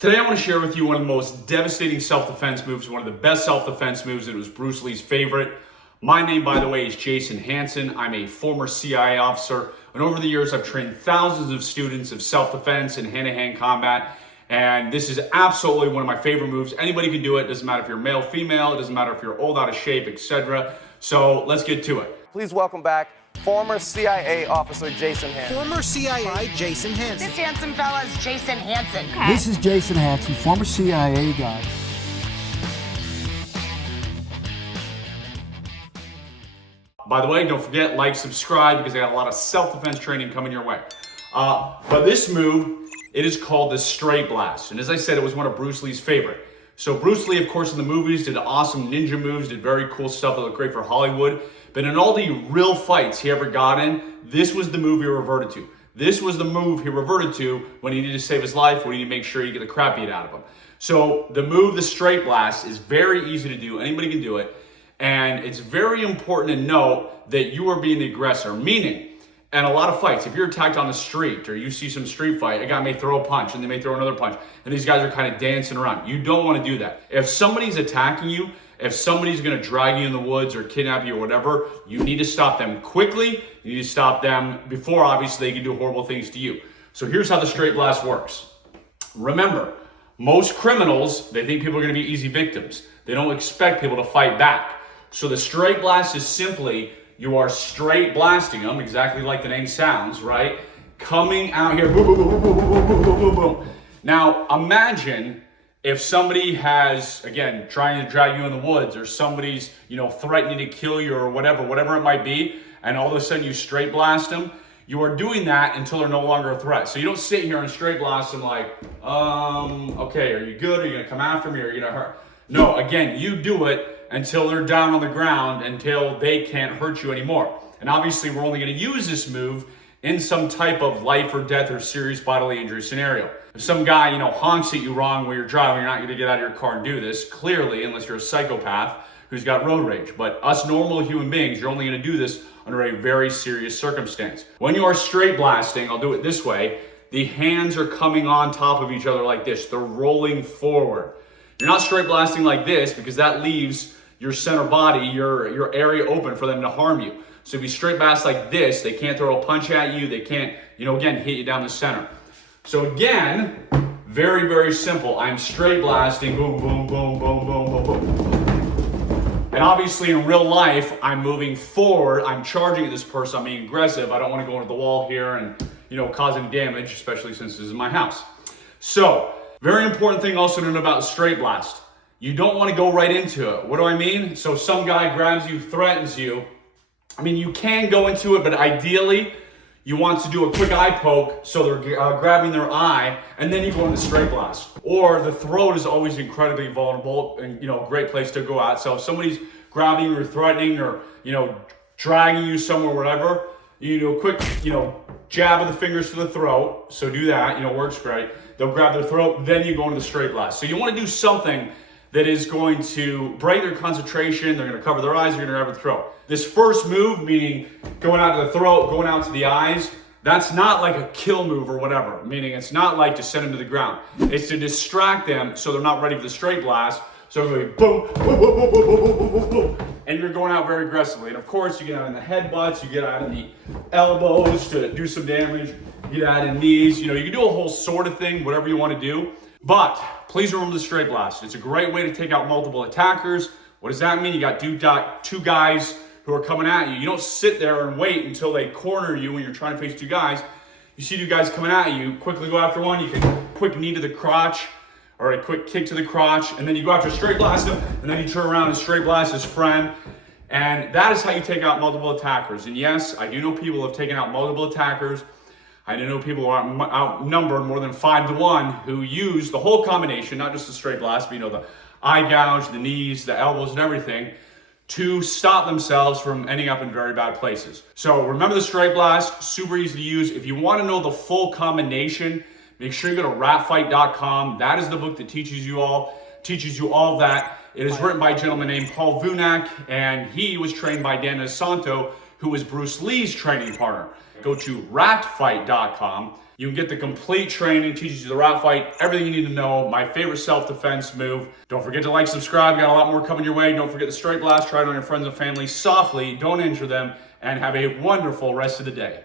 Today I want to share with you one of the most devastating self-defense moves, one of the best self-defense moves. It was Bruce Lee's favorite. My name, by the way, is Jason Hanson. I'm a former CIA officer, and over the years I've trained thousands of students of self-defense and hand-to-hand combat, and this is absolutely one of my favorite moves. Anybody can do it. It doesn't matter if you're male, female, it doesn't matter if you're old, out of shape, etc. So let's get to it. Please welcome back former CIA officer Jason Hanson. Former CIA Jason Hanson. This handsome fella is Jason Hanson. This is Jason Hanson, former CIA guy. By the way, don't forget, like, subscribe, because I got a lot of self-defense training coming your way. But this move, it is called the straight blast. And as I said, it was one of Bruce Lee's favorite. So Bruce Lee, of course, in the movies did awesome ninja moves, did very cool stuff that looked great for Hollywood. But in all the real fights he ever got in, this was the move he reverted to. This was the move he reverted to when he needed to save his life, when he needed to make sure you get the crap beat out of him. So the move, the straight blast, is very easy to do. Anybody can do it. And it's very important to note that you are being the aggressor, meaning, and a lot of fights, if you're attacked on the street or you see some street fight, a guy may throw a punch and they may throw another punch, and these guys are kind of dancing around. You don't want to do that. If somebody's attacking you, if somebody's going to drag you in the woods or kidnap you or whatever, you need to stop them quickly. You need to stop them before, obviously, they can do horrible things to you. So here's how the straight blast works. Remember, most criminals, they think people are going to be easy victims. They don't expect people to fight back. So the straight blast is simply, you are straight blasting them, exactly like the name sounds, right? Coming out here, boom, boom, boom, boom, boom, boom, boom, boom, boom. Now, imagine if somebody has, again, trying to drag you in the woods, or somebody's, threatening to kill you or whatever it might be, and all of a sudden you straight blast them. You are doing that until they're no longer a threat. So you don't sit here and straight blast them like, okay, are you good? Are you gonna come after me? Or are you gonna hurt? No, again, you do it until they're down on the ground, until they can't hurt you anymore. And obviously we're only gonna use this move in some type of life or death or serious bodily injury scenario. If some guy, honks at you wrong while you're driving, you're not gonna get out of your car and do this, clearly, unless you're a psychopath who's got road rage. But us normal human beings, you're only gonna do this under a very serious circumstance. When you are straight blasting, I'll do it this way, the hands are coming on top of each other like this. They're rolling forward. You're not straight blasting like this, because that leaves your center body, your area open for them to harm you. So if you straight blast like this, they can't throw a punch at you, they can't, again, hit you down the center. So again, very, very simple. I'm straight blasting, boom, boom, boom, boom, boom, boom, boom. And obviously in real life, I'm moving forward, I'm charging at this person, I'm being aggressive. I don't want to go into the wall here and, cause any damage, especially since this is my house. So, very important thing also to know about straight blast. You don't want to go right into it. What do I mean? So some guy grabs you, threatens you. You can go into it, but ideally, you want to do a quick eye poke, so they're grabbing their eye, and then you go into straight blast. Or the throat is always incredibly vulnerable, and great place to go at. So if somebody's grabbing you or threatening, or dragging you somewhere, whatever, you do a quick jab of the fingers to the throat. So do that, works great. They'll grab their throat, then you go into the straight blast. So you want to do something that is going to break their concentration. They're going to cover their eyes, they're going to grab their throat. This first move, meaning going out to the throat, going out to the eyes, that's not like a kill move or whatever, meaning it's not like to send them to the ground. It's to distract them so they're not ready for the straight blast. So they're going boom, boom, boom, boom, boom, boom, boom, boom, boom, and you're going out very aggressively. And of course, you get out in the headbutts, you get out in the elbows to do some damage, you get out in knees, you can do a whole sort of thing, whatever you want to do. But please remember the straight blast. It's a great way to take out multiple attackers. What does that mean? You got two guys who are coming at you. You don't sit there and wait until they corner you when you're trying to face two guys. You see two guys coming at you, quickly go after one. You can quick knee to the crotch, or a quick kick to the crotch, and then you go after straight blast him, and then you turn around and straight blast his friend. And that is how you take out multiple attackers. And yes, I do know people have taken out multiple attackers. I know people who are outnumbered more than 5 to 1 who use the whole combination, not just the straight blast, but the eye gouge, the knees, the elbows, and everything, to stop themselves from ending up in very bad places. So remember the straight blast, super easy to use. If you want to know the full combination, make sure you go to ratfight.com. That is the book that teaches you all of that. It is written by a gentleman named Paul Vunak, and he was trained by Dan DeSanto, who was Bruce Lee's training partner. Go to ratfight.com. You can get the complete training, teaches you the rat fight, everything you need to know, my favorite self-defense move. Don't forget to like, subscribe, got a lot more coming your way. Don't forget the straight blast, try it on your friends and family softly, don't injure them, and have a wonderful rest of the day.